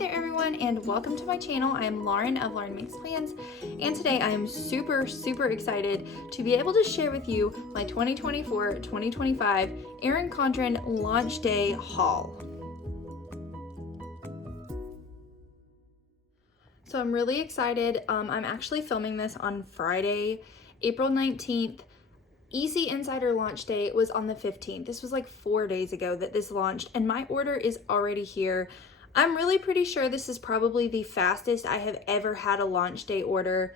there everyone, and welcome to my channel. I am Lauren of Lauren Makes Plans, and today I am super excited to be able to share with you my 2024-2025 ERIN CONDREN launch day haul. So I'm really excited. I'm actually filming this on Friday, April 19th. EC Insider launch day was on the 15th. This was like 4 days ago that this launched, and my order is already here. I'm really pretty sure this is probably the fastest I have ever had a launch day order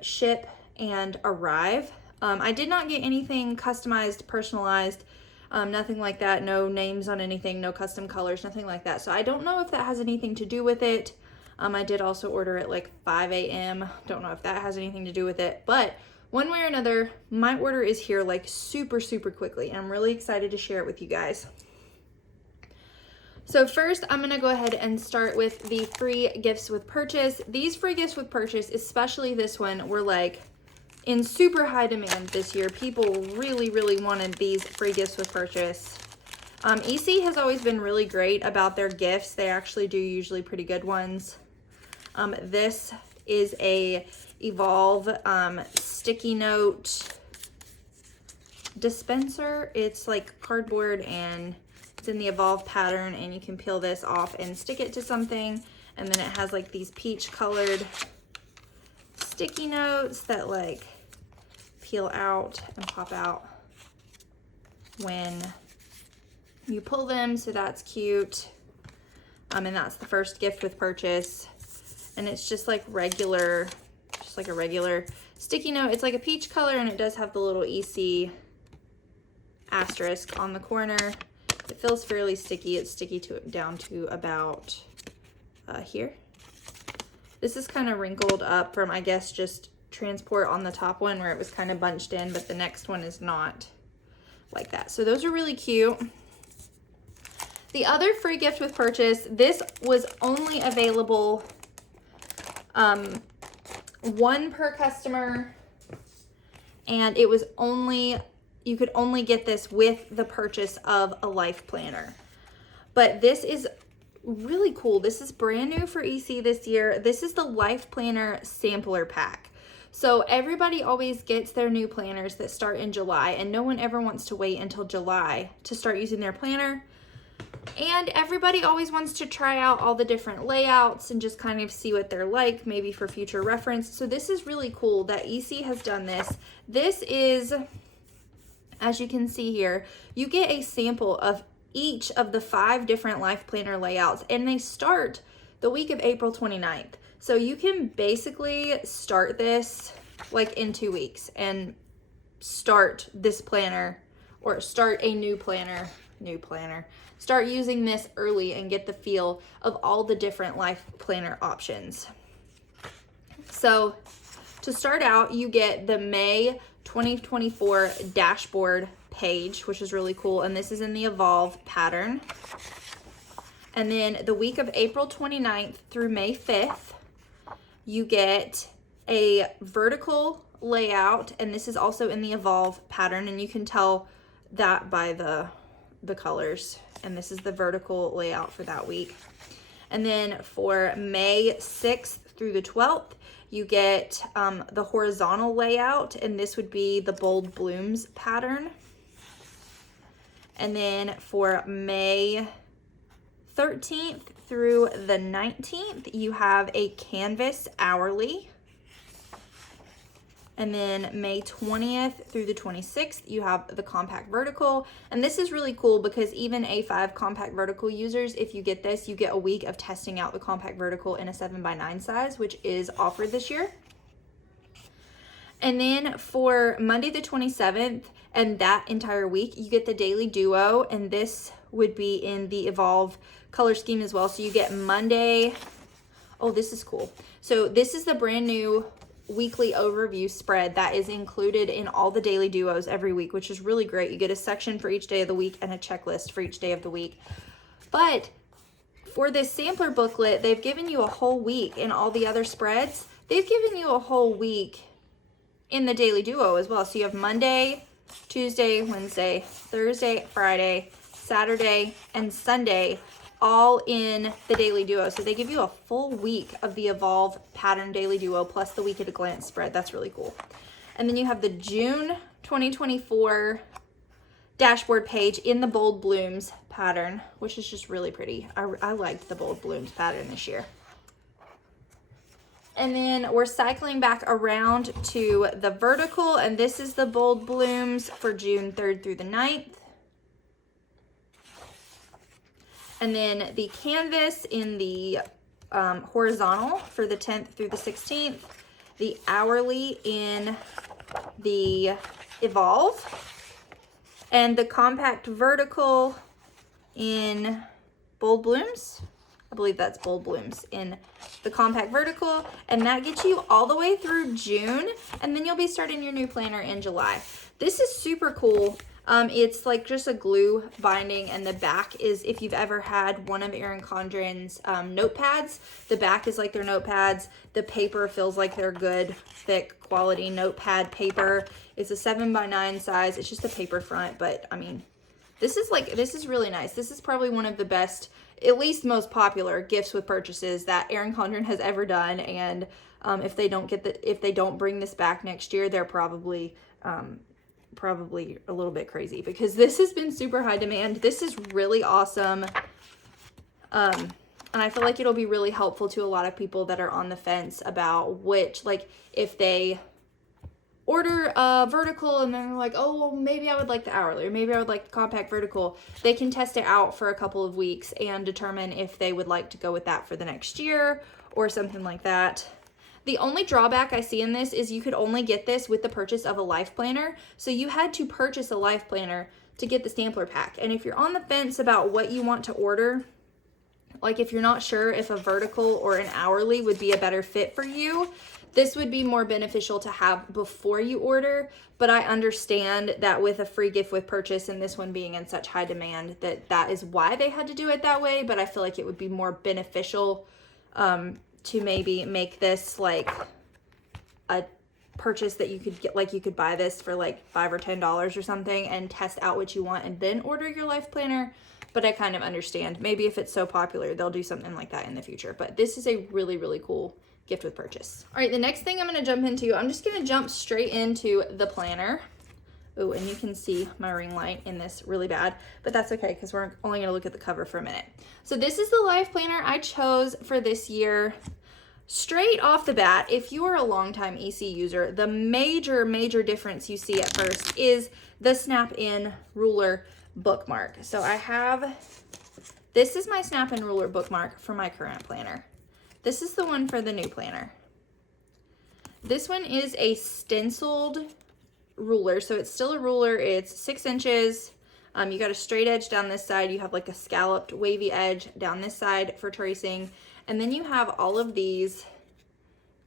ship and arrive. I did not get anything customized, personalized, nothing like that. No names on anything, no custom colors, nothing like that. So I don't know if that has anything to do with it. I did also order at like 5 a.m. Don't know if that has anything to do with it, but one way or another, my order is here like super quickly, and I'm really excited to share it with you guys. So first, I'm gonna go ahead and start with the free gifts with purchase. These free gifts with purchase, especially this one, were like in super high demand this year. People really wanted these free gifts with purchase. EC has always been really great about their gifts. They actually do usually pretty good ones. This is a Evolve sticky note dispenser. It's like cardboard and it's in the Evolve pattern, and you can peel this off and stick it to something, and then it has like these peach colored sticky notes that like peel out and pop out when you pull them, so that's cute. And that's the first gift with purchase, and it's just like regular, just like a regular sticky note. It's like a peach color, and it does have the little EC asterisk on the corner. It feels fairly sticky. It's sticky down to about here. This is kind of wrinkled up from, I guess, just transport on the top one where it was kind of bunched in, but the next one is not like that. So those are really cute. The other free gift with purchase, this was only available one per customer, and it was only, you could only get this with the purchase of a LifePlanner. But this is really cool. This is brand new for EC this year. This is the LifePlanner sampler pack. So everybody always gets their new planners that start in July, and no one ever wants to wait until July to start using their planner. And everybody always wants to try out all the different layouts and just kind of see what they're like, maybe for future reference. So this is really cool that EC has done this. This is, as you can see here, you get a sample of each of the 5 different LifePlanner layouts, and they start the week of April 29th. So you can basically start this like in 2 weeks and start this planner, or start a new planner, start using this early and get the feel of all the different LifePlanner options. So to start out, you get the May 2024 dashboard page, which is really cool, and this is in the Evolve pattern. And then the week of April 29th through May 5th, you get a vertical layout, and this is also in the Evolve pattern, and you can tell that by the colors. And this is the vertical layout for that week. And then for May 6th through the 12th, you get the horizontal layout, and this would be the Bold Blooms pattern. And then for May 13th through the 19th, you have a canvas hourly. And then May 20th through the 26th, you have the compact vertical. And this is really cool because even A5 compact vertical users, if you get this, you get a week of testing out the compact vertical in a 7x9 size, which is offered this year. And then for Monday the 27th and that entire week, you get the daily duo, and this would be in the Evolve color scheme as well. So you get Monday, oh, this is cool. So this is the brand new weekly overview spread that is included in all the daily duos every week, which is really great. You get a section for each day of the week and a checklist for each day of the week. But for this sampler booklet, they've given you a whole week. In all the other spreads, they've given you a whole week in the daily duo as well. So you have Monday, Tuesday, Wednesday, Thursday, Friday, Saturday, and Sunday all in the Daily Duo. So they give you a full week of the Evolve Pattern Daily Duo plus the Week at a Glance spread. That's really cool. And then you have the June 2024 dashboard page in the Bold Blooms pattern, which is just really pretty. I liked the Bold Blooms pattern this year. And then we're cycling back around to the vertical, and this is the Bold Blooms for June 3rd through the 9th. And then the canvas in the horizontal for the 10th through the 16th. The hourly in the Evolve. And the compact vertical in Bold Blooms. I believe that's Bold Blooms in the compact vertical, and that gets you all the way through June, and then you'll be starting your new planner in July. This is super cool. It's like just a glue binding, and the back is, if you've ever had one of ERIN CONDREN's notepads, the back is like their notepads. The paper feels like they're good, thick quality notepad paper. It's a 7x9 size. It's just a paper front, but I mean, this is really nice. This is probably one of the best, at least most popular gifts with purchases that ERIN CONDREN has ever done. And if they don't bring this back next year, they're probably a little bit crazy, because this has been super high demand. This is really awesome. And I feel like it'll be really helpful to a lot of people that are on the fence about which, like, if they order a vertical and then they're like, oh, well, maybe I would like the hourly, or maybe I would like the compact vertical. They can test it out for a couple of weeks and determine if they would like to go with that for the next year or something like that. The only drawback I see in this is you could only get this with the purchase of a LifePlanner. So you had to purchase a LifePlanner to get the sampler pack. And if you're on the fence about what you want to order, like if you're not sure if a vertical or an hourly would be a better fit for you, this would be more beneficial to have before you order. But I understand that with a free gift with purchase and this one being in such high demand, that is why they had to do it that way. But I feel like it would be more beneficial to maybe make this like a purchase that you could get, like you could buy this for like $5 or $10 or something and test out what you want and then order your LifePlanner. But I kind of understand, maybe if it's so popular, they'll do something like that in the future. But this is a really, really cool gift with purchase. All right, the next thing I'm going to jump into, I'm just going to jump straight into the planner. Oh, and you can see my ring light in this really bad, but that's okay because we're only going to look at the cover for a minute. So this is the LifePlanner I chose for this year. Straight off the bat, if you are a longtime EC user, the major difference you see at first is the snap-in ruler bookmark. So this is my snap-in ruler bookmark for my current planner. This is the one for the new planner. This one is a stenciled ruler, so it's still a ruler. It's 6 inches. You got a straight edge down this side. You have like a scalloped wavy edge down this side for tracing. And then you have all of these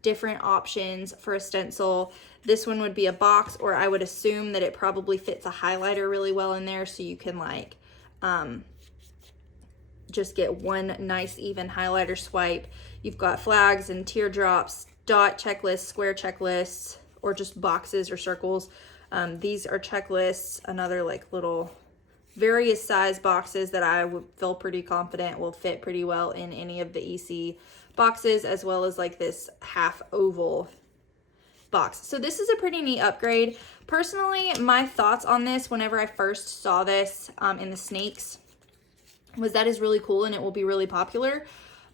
different options for a stencil. This one would be a box, or I would assume that it probably fits a highlighter really well in there, so you can like just get one nice even highlighter swipe. You've got flags and teardrops, dot checklists, square checklists, or just boxes or circles. These are checklists, another like little various size boxes that I would feel pretty confident will fit pretty well in any of the EC boxes, as well as like this half oval box. So this is a pretty neat upgrade. Personally, my thoughts on this whenever I first saw this in the sneaks was that is really cool and it will be really popular.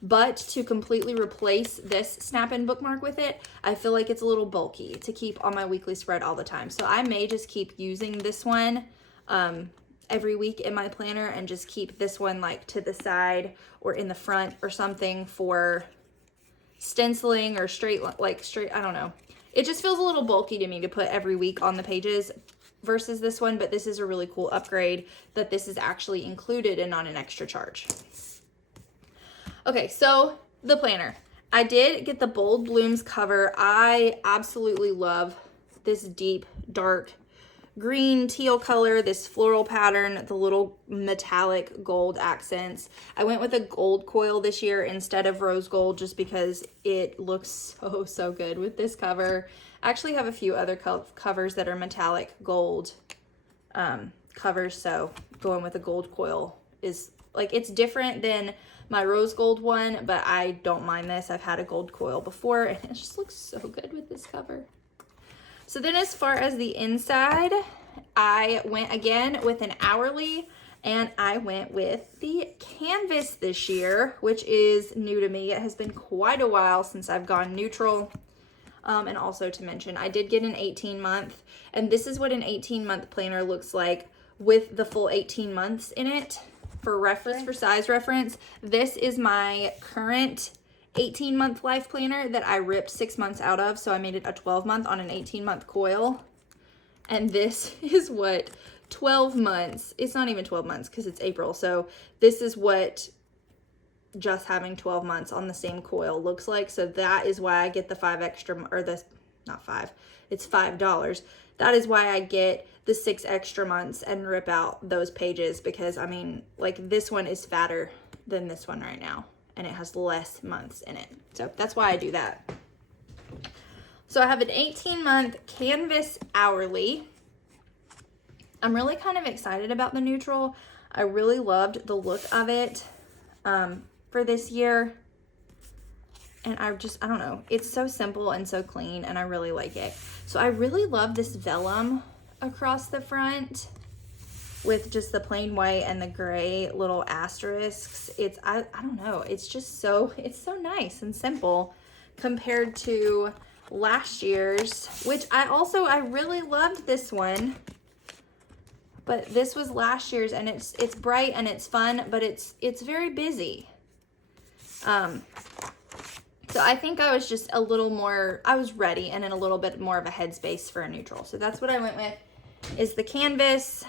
But to completely replace this snap-in bookmark with it, I feel like it's a little bulky to keep on my weekly spread all the time. So I may just keep using this one every week in my planner and just keep this one like to the side or in the front or something for stenciling or straight, I don't know. It just feels a little bulky to me to put every week on the pages versus this one, but this is a really cool upgrade that this is actually included and not an extra charge. Okay, so the planner. I did get the Bold Blooms cover. I absolutely love this deep, dark green teal color, this floral pattern, the little metallic gold accents. I went with a gold coil this year instead of rose gold just because it looks so good with this cover. I actually have a few other covers that are metallic gold covers, so going with a gold coil is like, it's different than my rose gold one, but I don't mind this. I've had a gold coil before, and it just looks so good with this cover. So then as far as the inside, I went again with an hourly, and I went with the canvas this year, which is new to me. It has been quite a while since I've gone neutral. And also to mention, I did get an 18-month, and this is what an 18-month planner looks like with the full 18 months in it. For reference, for size reference, this is my current 18-month life planner that I ripped 6 months out of, so I made it a 12-month on an 18-month coil. And this is what 12 months, it's not even 12 months because it's April, so this is what just having 12 months on the same coil looks like. So that is why I get the 5 extra, or the, not 5, it's $5. That is why I get the 6 extra months and rip out those pages, because I mean, like, this one is fatter than this one right now, and it has less months in it. So that's why I do that. So I have an 18-month canvas hourly. I'm really kind of excited about the neutral. I really loved the look of it for this year. And I don't know, it's so simple and so clean, and I really like it. So I really love this vellum across the front with just the plain white and the gray little asterisks. It's, I don't know, it's just so, it's so nice and simple compared to last year's, which I really loved this one. But this was last year's, and it's bright and it's fun, but it's very busy. So I think I was just a little more, I was ready and in a little bit more of a headspace for a neutral. So that's what I went with, is the canvas.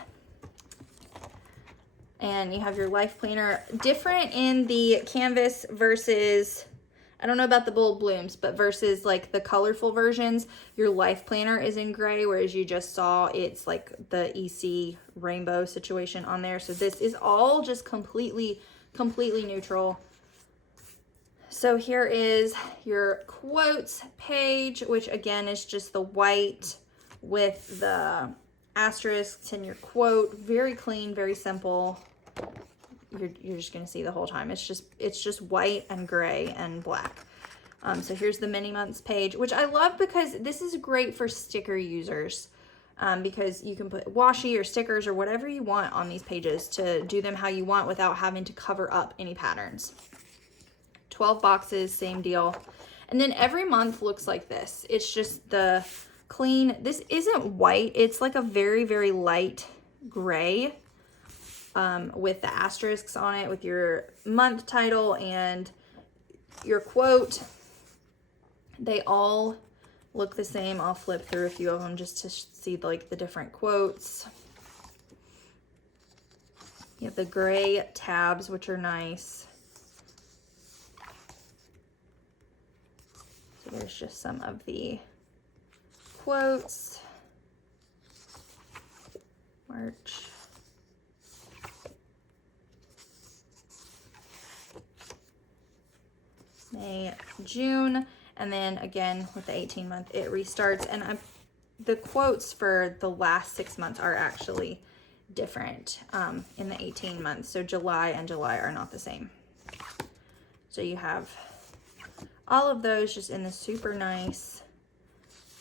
And you have your life planner. Different in the canvas versus, I don't know about the bold blooms, but versus like the colorful versions, your life planner is in gray, whereas you just saw it's like the EC rainbow situation on there. So this is all just completely neutral. So here is your quotes page, which again is just the white with the asterisks and your quote. Very clean, very simple. You're just gonna see the whole time. It's just white and gray and black. So here's the mini months page, which I love because this is great for sticker users, because you can put washi or stickers or whatever you want on these pages to do them how you want without having to cover up any patterns. 12 boxes, same deal. And then every month looks like this. It's just the clean, this isn't white, it's like a very light gray, with the asterisks on it with your month title and your quote. They all look the same. I'll flip through a few of them just to see like the different quotes. You have the gray tabs, which are nice. So there's just some of the quotes. March. May, June, and then again with the 18-month it restarts. And the quotes for the last 6 months are actually different in the 18 months. So July and July are not the same. So you have all of those just in the super nice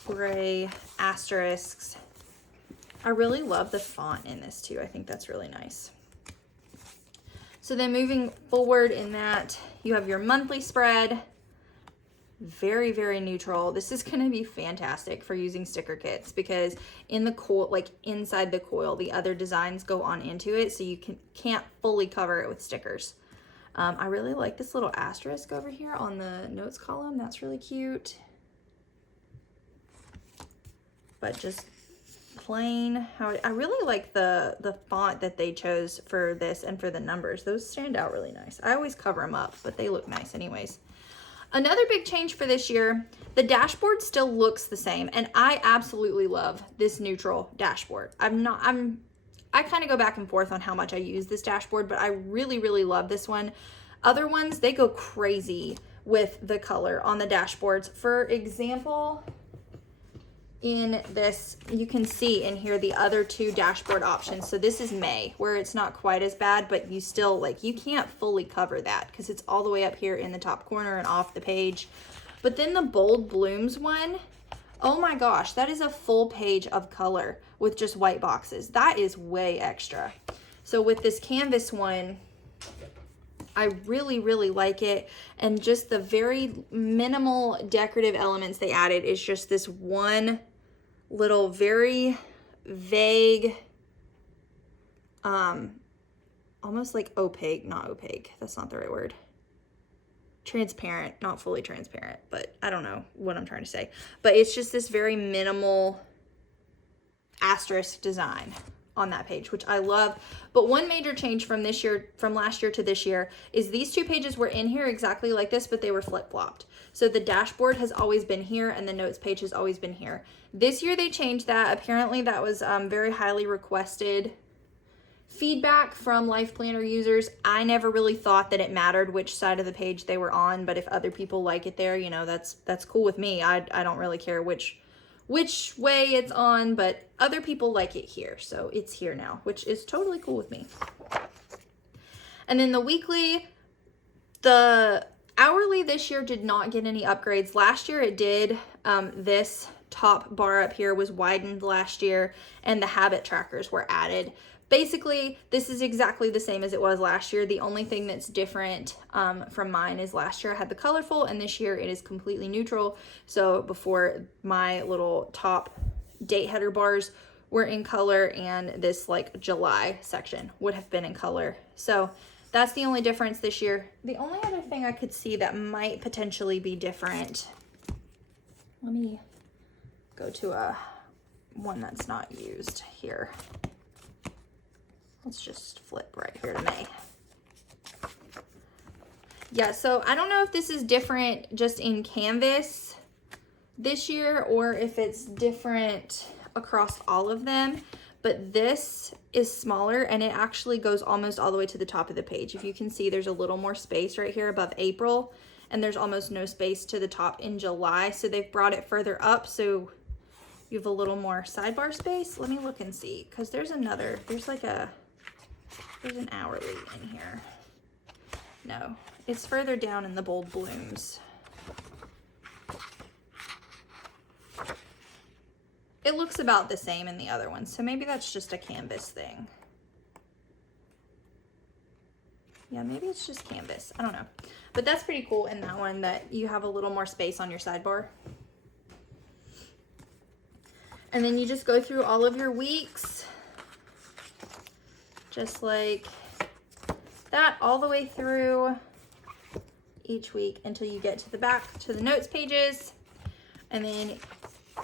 gray asterisks. I really love the font in this too. I think that's really nice. So then moving forward in that, you have your monthly spread. Very neutral. This is going to be fantastic for using sticker kits, because in the coil, like inside the coil, the other designs go on into it, so you can't fully cover it with stickers. I really like this little asterisk over here on the notes column. That's really cute. But just plain, I really like the font that they chose for this and for the numbers. Those stand out really nice. I always cover them up, but they look nice anyways. Another big change for this year, the dashboard still looks the same, and I absolutely love this neutral dashboard. I kind of go back and forth on how much I use this dashboard, but I really love this one. Other ones, they go crazy with the color on the dashboards. For example, in this, you can see in here the other two dashboard options. So this is May, where it's not quite as bad, but you still, like, you can't fully cover that because it's all the way up here in the top corner and off the page. But then the bold blooms one, oh my gosh, that is a full page of color with just white boxes. That is way extra. So with this canvas one, I really, really like it. And just the very minimal decorative elements they added is just this one little very vague, almost like opaque, not opaque, that's not the right word. Transparent, not fully transparent, but I don't know what I'm trying to say. But it's just this very minimal asterisk design on that page, which I love. But one major change from this year, from last year to this year, is these two pages were in here exactly like this, but they were flip-flopped. So the dashboard has always been here and the notes page has always been here. This year they changed that. Apparently that was very highly requested feedback from LifePlanner users. I never really thought that it mattered which side of the page they were on, but if other people like it there, you know, that's cool with me. I don't really care which way it's on, but other people like it here, so it's here now, which is totally cool with me. And then the weekly, the hourly this year did not get any upgrades. Last year it did. This top bar up here was widened last year, and the habit trackers were added. Basically, this is exactly the same as it was last year. The only thing that's different from mine is last year I had the colorful, and this year it is completely neutral. So before, my little top date header bars were in color, and this like July section would have been in color. So that's the only difference this year. The only other thing I could see that might potentially be different, let me go to a one that's not used here. Let's just flip right here to May. Yeah, so I don't know if this is different just in Canvas this year or if it's different across all of them, but this is smaller and it actually goes almost all the way to the top of the page. If you can see, there's a little more space right here above April, and there's almost no space to the top in July. So they've brought it further up so you have a little more sidebar space. Let me look and see, because there's another, there's an hourly in here. No, it's further down in the bold blooms. It looks about the same in the other one, so maybe that's just a Canvas thing. Yeah, maybe it's just Canvas. I don't know. But that's pretty cool in that one, that you have a little more space on your sidebar. And then you just go through all of your weeks, just like that, all the way through each week until you get to the back, to the notes pages. And then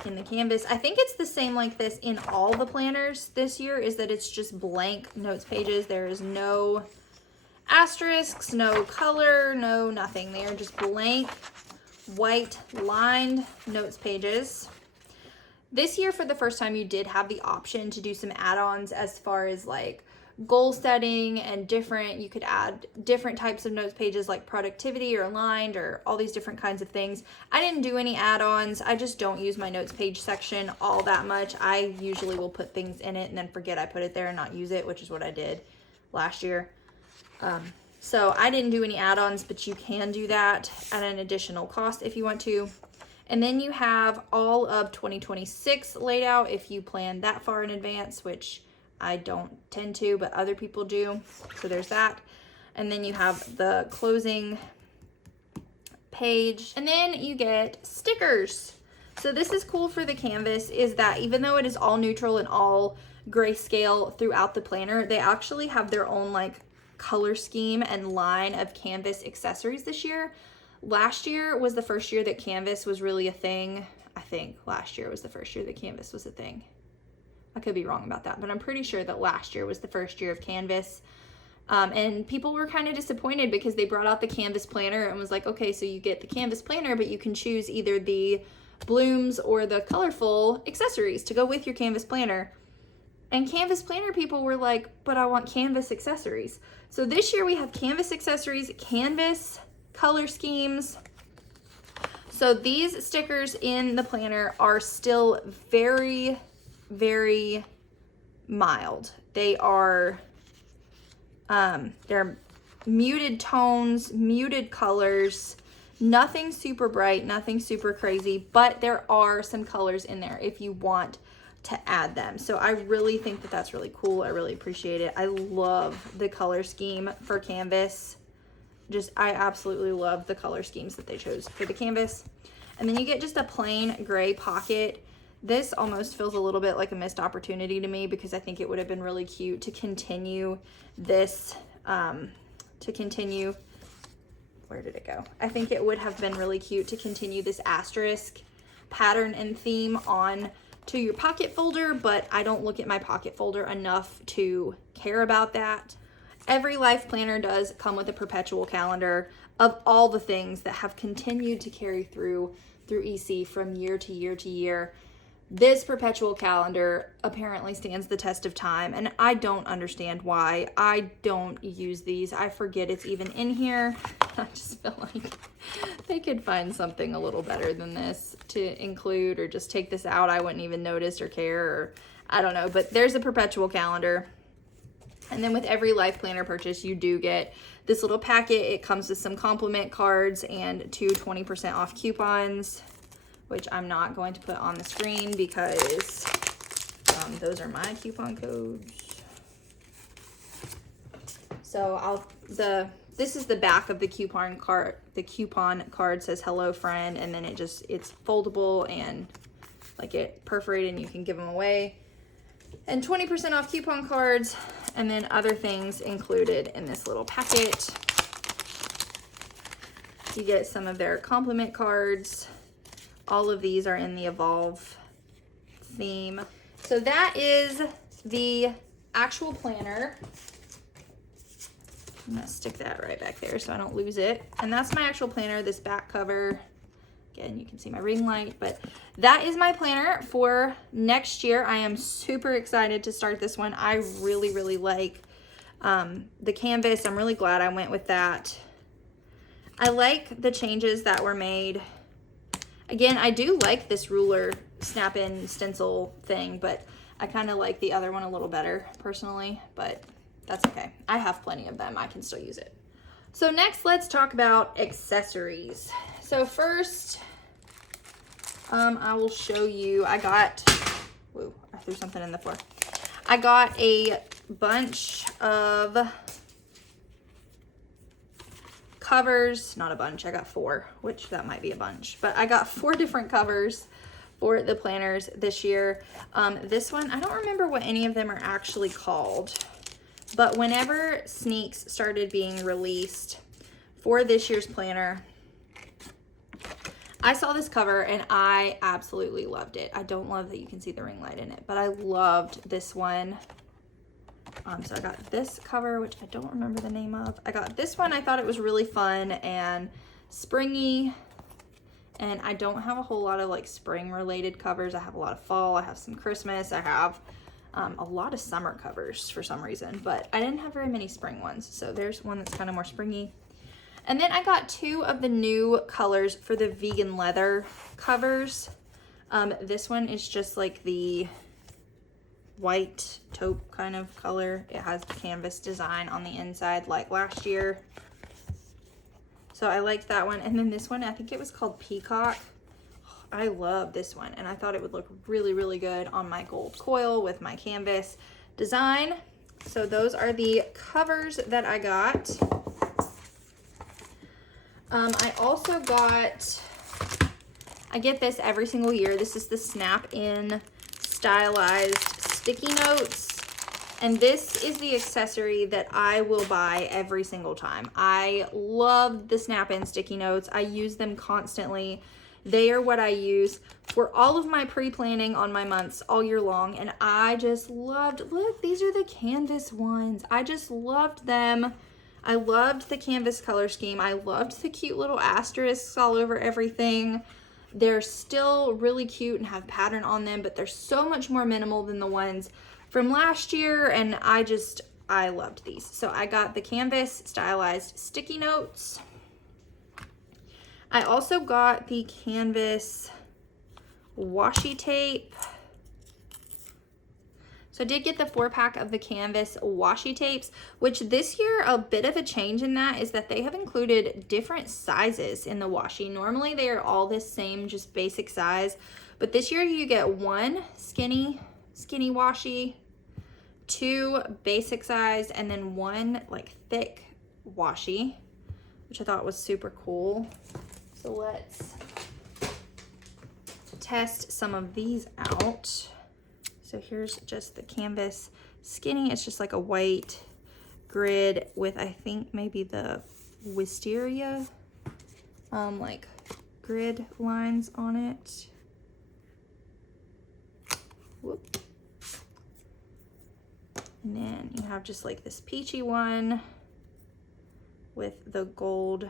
in the Canvas, I think it's the same like this in all the planners this year, is that it's just blank notes pages. There is no asterisks, no color, no nothing. They are just blank, white lined notes pages. This year, for the first time, you did have the option to do some add-ons as far as like goal setting and different, you could add different types of notes pages like productivity or aligned or all these different kinds of things. I didn't do any add-ons. I just don't use my notes page section all that much. I usually will put things in it and then forget I put it there and not use it, which is what I did last year. So I didn't do any add-ons, but you can do that at an additional cost if you want to. And then you have all of 2026 laid out if you plan that far in advance, which I don't tend to, but other people do. So there's that. And then you have the closing page. And then you get stickers. So this is cool for the Canvas, is that even though it is all neutral and all grayscale throughout the planner, they actually have their own like color scheme and line of Canvas accessories this year. Last year was the first year that Canvas was really a thing. I think last year was the first year that Canvas was a thing. I could be wrong about that, but I'm pretty sure that last year was the first year of Canvas. And people were kind of disappointed because they brought out the Canvas planner and was like, okay, so you get the Canvas planner, but you can choose either the blooms or the colorful accessories to go with your Canvas planner. And Canvas planner people were like, but I want Canvas accessories. So this year we have Canvas accessories, Canvas color schemes. So these stickers in the planner are still very, very mild. They are, they're muted tones, muted colors, nothing super bright, nothing super crazy, but there are some colors in there if you want to add them. So I really think that that's really cool. I really appreciate it. I love the color scheme for canvas. I absolutely love the color schemes that they chose for the canvas. And then you get just a plain gray pocket. This almost feels a little bit like a missed opportunity to me, because I think it would have been really cute to continue this, where did it go? I think it would have been really cute to continue this asterisk pattern and theme on to your pocket folder, but I don't look at my pocket folder enough to care about that. Every life planner does come with a perpetual calendar of all the things that have continued to carry through EC from year to year to year. This perpetual calendar apparently stands the test of time, and I don't understand why. I don't use these. I forget it's even in here. I just feel like they could find something a little better than this to include, or just take this out. I wouldn't even notice or care, or I don't know, but there's a perpetual calendar. And then with every life planner purchase, you do get this little packet. It comes with some compliment cards and 2 20% off coupons, which I'm not going to put on the screen because those are my coupon codes. So this is the back of the coupon card. The coupon card says hello friend, and then it's foldable and like it perforated, and you can give them away. And 20% off coupon cards, and then other things included in this little packet. You get some of their compliment cards. All of these are in the Evolve theme. So that is the actual planner. I'm gonna stick that right back there so I don't lose it. And that's my actual planner, this back cover. Again, you can see my ring light, but that is my planner for next year. I am super excited to start this one. I really, really like the canvas. I'm really glad I went with that. I like the changes that were made. Again, I do like this ruler snap-in stencil thing, but I kind of like the other one a little better personally, but that's okay. I have plenty of them. I can still use it. So next, let's talk about accessories. So first, I will show you, I threw something in the floor. I got a bunch of covers, not a bunch, I got 4, which that might be a bunch, but I got 4 different covers for the planners this year. This one, I don't remember what any of them are actually called, but whenever sneaks started being released for this year's planner, I saw this cover and I absolutely loved it. I don't love that you can see the ring light in it, but I loved this one. So I got this cover, which I don't remember the name of. I got this one. I thought it was really fun and springy, and I don't have a whole lot of like spring related covers. I have a lot of fall, I have some Christmas, I have a lot of summer covers for some reason, but I didn't have very many spring ones. So there's one that's kind of more springy. And then I got 2 of the new colors for the vegan leather covers. This one is just like the white taupe kind of color. It has the canvas design on the inside like last year. So I liked that one. And then this one, I think it was called Peacock. I love this one, and I thought it would look really, really good on my gold coil with my canvas design. So those are the covers that I got. I also got, I get this every single year. This is the Snap-in stylized sticky notes. And this is the accessory that I will buy every single time. I love the Snap-in sticky notes. I use them constantly. They are what I use for all of my pre-planning on my months all year long. And I just loved, look, these are the canvas ones. I just loved them. I loved the canvas color scheme. I loved the cute little asterisks all over everything. They're still really cute and have pattern on them, but they're so much more minimal than the ones from last year. And I loved these. So I got the canvas stylized sticky notes. I also got the canvas washi tape. So I did get the 4-pack of the canvas washi tapes, which this year, a bit of a change in that is that they have included different sizes in the washi. Normally they are all the same, just basic size, but this year you get 1 skinny washi, 2 basic size, and then 1 like thick washi, which I thought was super cool. So let's test some of these out. So here's just the canvas skinny. It's just like a white grid with, I think, maybe the wisteria like grid lines on it. Whoop. And then you have just like this peachy one with the gold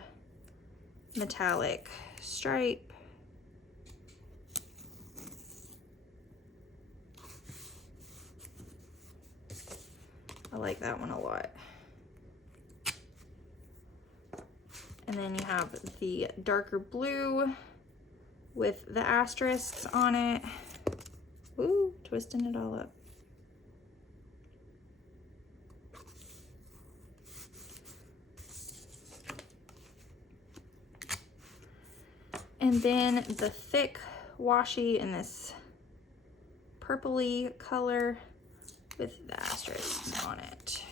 metallic stripe. I like that one a lot. And then you have the darker blue with the asterisks on it. Ooh, twisting it all up. And then the thick washi in this purpley color with the asterisks on it.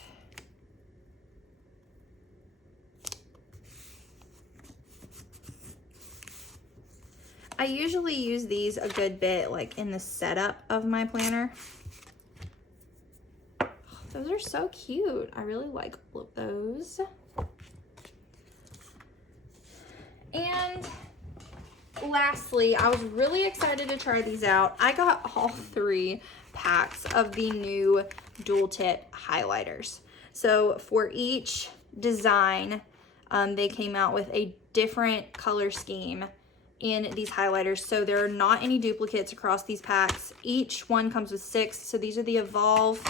I usually use these a good bit like in the setup of my planner. Oh, those are so cute. I really like all of those. And lastly, I was really excited to try these out. I got all 3 packs of the new dual tip highlighters. So for each design, they came out with a different color scheme in these highlighters. So there are not any duplicates across these packs. Each one comes with 6. So these are the Evolve,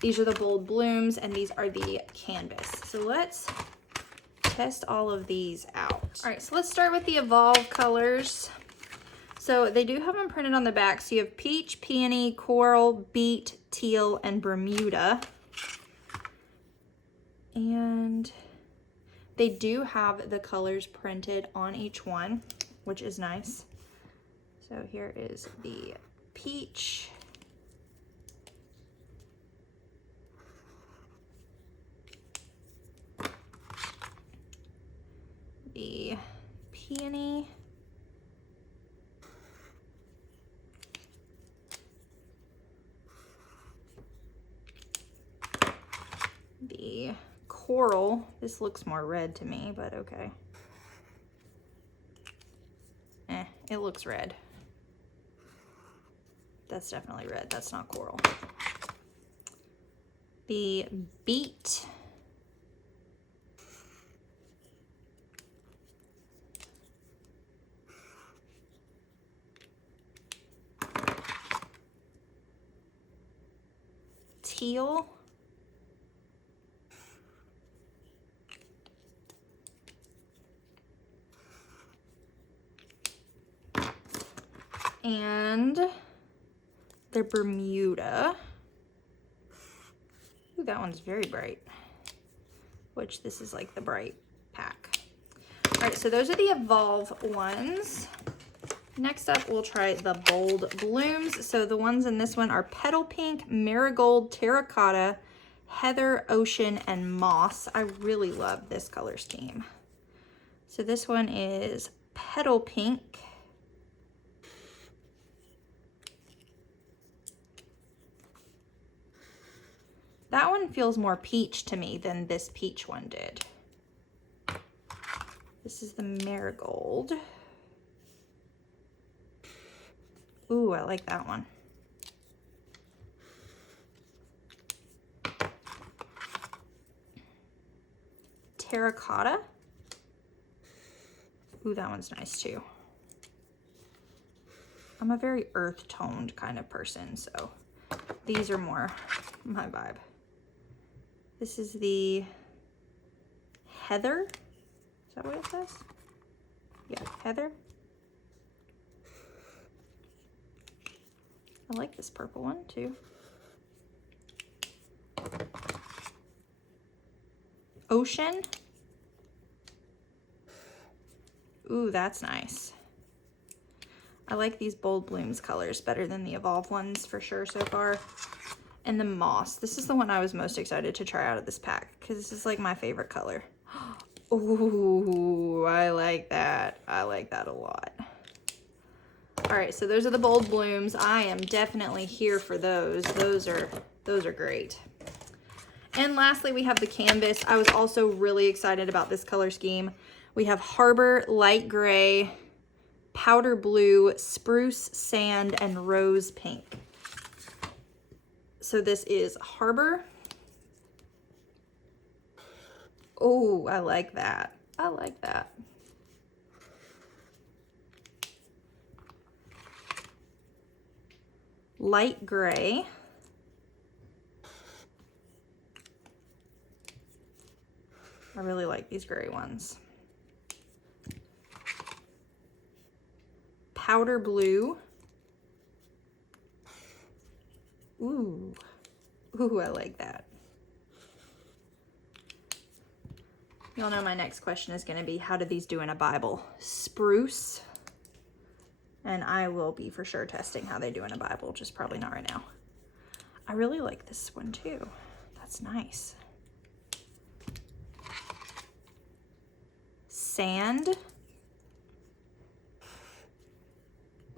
these are the Bold Blooms, and these are the Canvas. So let's test all of these out. All right, so let's start with the Evolve colors. So they do have them printed on the back. So you have peach, peony, coral, beet, teal, and Bermuda. And they do have the colors printed on each one, which is nice. So here is the peach. The peony. The coral. This looks more red to me, but okay. It looks red. That's definitely red. That's not coral. The beet. Teal. And the Bermuda. Ooh, that one's very bright, which this is like the bright pack. All right, so those are the Evolve ones. Next up, we'll try the Bold Blooms. So the ones in this one are Petal Pink, Marigold, Terracotta, Heather, Ocean, and Moss. I really love this color scheme. So this one is Petal Pink. That one feels more peach to me than this peach one did. This is the Marigold. Ooh, I like that one. Terracotta. Ooh, that one's nice too. I'm a very earth-toned kind of person, so these are more my vibe. This is the Heather. Is that what it says? Yeah, Heather. I like this purple one too. Ocean. Ooh, that's nice. I like these Bold Blooms colors better than the Evolve ones for sure so far. And the Moss. This is the one I was most excited to try out of this pack because this is like my favorite color. Ooh, I like that. I like that a lot. All right, so those are the Bold Blooms. I am definitely here for those. Those are great. And lastly, we have the Canvas. I was also really excited about this color scheme. We have Harbor, Light Gray, Powder Blue, Spruce Sand, and Rose Pink. So this is Harbor. Oh, I like that. I like that. Light Gray. I really like these gray ones. Powder Blue. Ooh. Ooh, I like that. Y'all know my next question is going to be, how do these do in a Bible? Spruce. And I will be for sure testing how they do in a Bible, just probably not right now. I really like this one too. That's nice. Sand.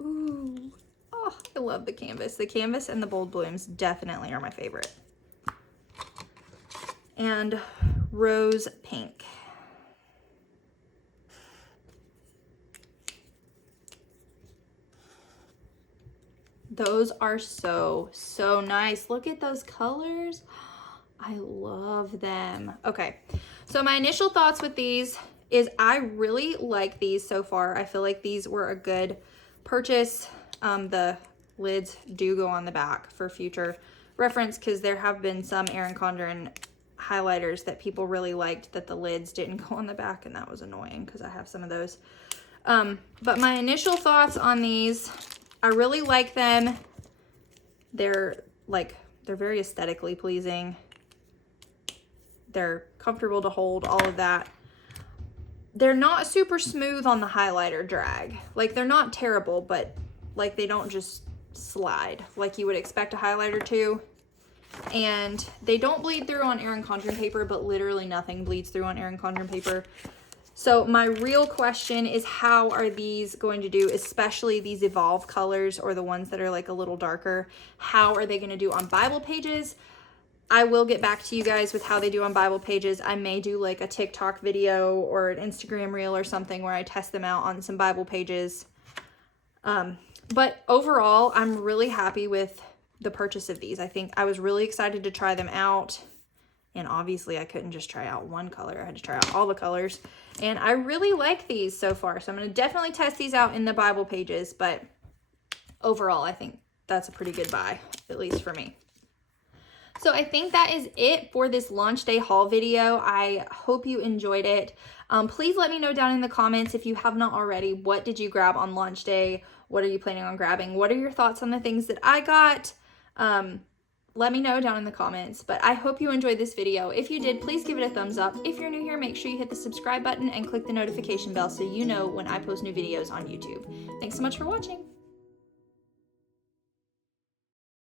Ooh. Oh, I love the Canvas. The Canvas and the Bold Blooms definitely are my favorite. And Rose Pink. Those are so nice. Look at those colors. I love them. Okay, so my initial thoughts with these is I really like these so far. I feel like these were a good purchase. The lids do go on the back for future reference because there have been some Erin Condren highlighters that people really liked that the lids didn't go on the back, and that was annoying because I have some of those. But my initial thoughts on these, I really like them. They're very aesthetically pleasing. They're comfortable to hold, all of that. They're not super smooth on the highlighter drag. Like, they're not terrible, but like they don't just slide like you would expect a highlighter to. And they don't bleed through on Erin Condren paper, but literally nothing bleeds through on Erin Condren paper. So my real question is, how are these going to do, especially these Evolve colors or the ones that are like a little darker? How are they going to do on Bible pages? I will get back to you guys with how they do on Bible pages. I may do like a TikTok video or an Instagram reel or something where I test them out on some Bible pages. But overall, I'm really happy with the purchase of these. I think I was really excited to try them out. And obviously I couldn't just try out one color. I had to try out all the colors. And I really like these so far. So I'm going to definitely test these out in the Bible pages. But overall, I think that's a pretty good buy, at least for me. So I think that is it for this launch day haul video. I hope you enjoyed it. Please let me know down in the comments if you have not already. What did you grab on launch day? What are you planning on grabbing? What are your thoughts on the things that I got? Let me know down in the comments, but I hope you enjoyed this video. If you did, please give it a thumbs up. If you're new here, make sure you hit the subscribe button and click the notification bell so you know when I post new videos on YouTube. Thanks so much for watching.